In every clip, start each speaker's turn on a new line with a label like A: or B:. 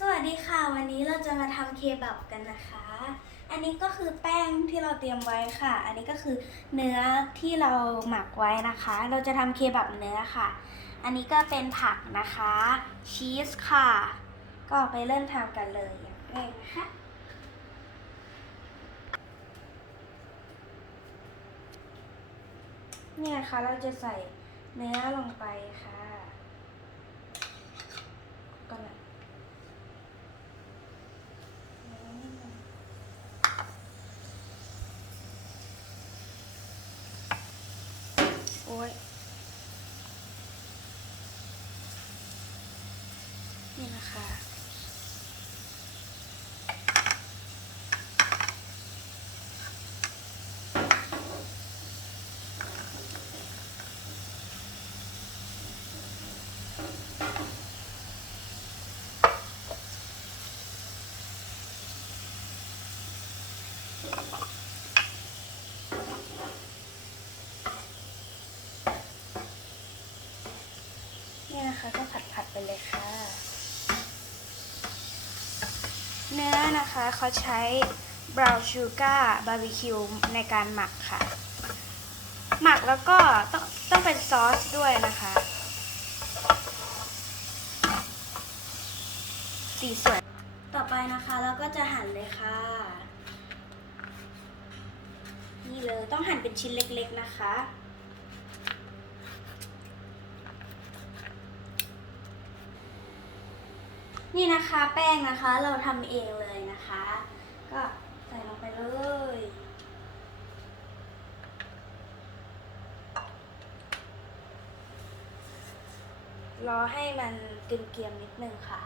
A: สวัสดีค่ะ วันนี้เราจะมาทำเคบับกันนะคะ อันนี้ก็คือแป้งที่เราเตรียมไว้ค่ะ อันนี้ก็คือเนื้อที่เราหมักไว้นะคะ เราจะทำเคบับเนื้อค่ะ อันนี้ก็เป็นผักนะคะ ชีสค่ะ ก็ไปเริ่มทำกันเลยอย่างแรกนะคะนี่นะคะเราจะใส่เนื้อลงไปค่ะก็เลย โอ้ยนี่นะคะ นะคะก็ผัดผัดๆไปเลยค่ะ เนื้อนะคะเขาใช้ brown sugar barbecue ในการหมักค่ะ หมักแล้วก็ต้องต้องเป็นซอสด้วยนะคะ สีสวย ต่อไปนะคะเราก็จะหั่นเลยค่ะ นี่เลยต้องหั่นเป็นชิ้นเล็กๆนะคะ นี่นะคะแป้งนะคะเราทำเองเลยนะคะ ก็ใส่ลงไปเลยรอให้มันเกรียมๆนิดนึงค่ะ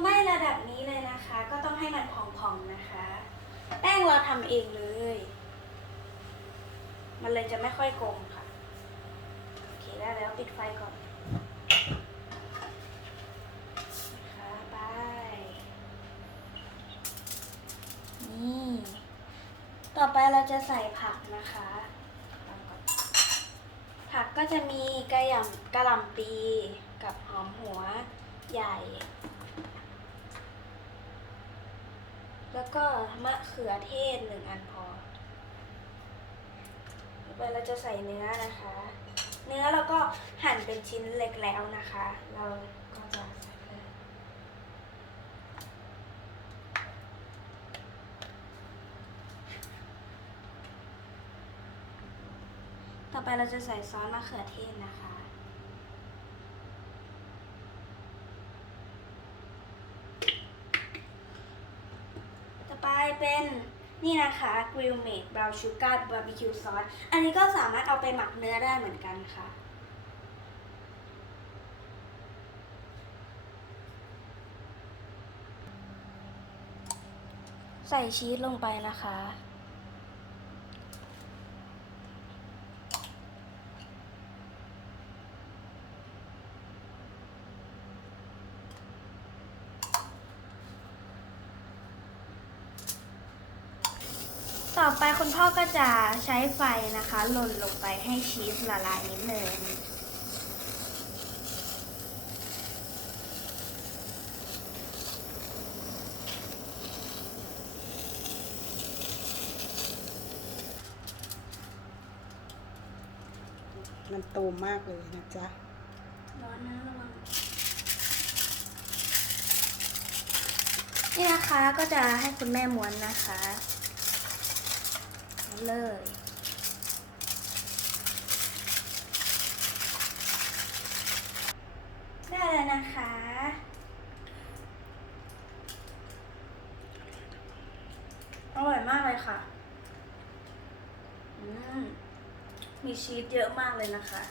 A: ไม้ระดับนี้เลยนะคะ ก็ต้องให้มันพองๆนะคะ แป้งเราทำเองเลย มันเลยจะไม่ค่อยกลมค่ะ โอเคได้แล้วปิดไฟก่อนนะคะไป นี่ ต่อไปเราจะใส่ผักนะคะผักก็จะมีกระหล่ำกระหล่ำปีกับหอมหัวใหญ่ แล้วก็มะเขือเทศหนึ่งอันพอต่อไปเราจะใส่เนื้อนะคะ เนื้อเราก็หั่นเป็นชิ้นเล็กแล้วนะคะ เราก็จะใส่เลยต่อไปเราจะใส่ซอสมะเขือเทศนะคะ ต่อไป เป็นนี่นะคะ Grill Made Brown Sugar Barbecue Sauce อันนี้ก็สามารถเอาไปหมักเนื้อได้เหมือนกันค่ะ ใส่ชีสลงไปนะคะ ต่อไปคุณพ่อก็จะใช้ไฟนะคะหล่นลงไปให้ชีสละลายนิดนึง
B: มันโตมากเลยนะจ๊ะ
A: ร้อนนะระวัง นี่นะคะก็จะให้คุณแม่ม้วนนะคะ เลย ได้แล้วนะคะ อร่อยมากเลยค่ะอืมมีชีสเยอะมากเลยนะคะ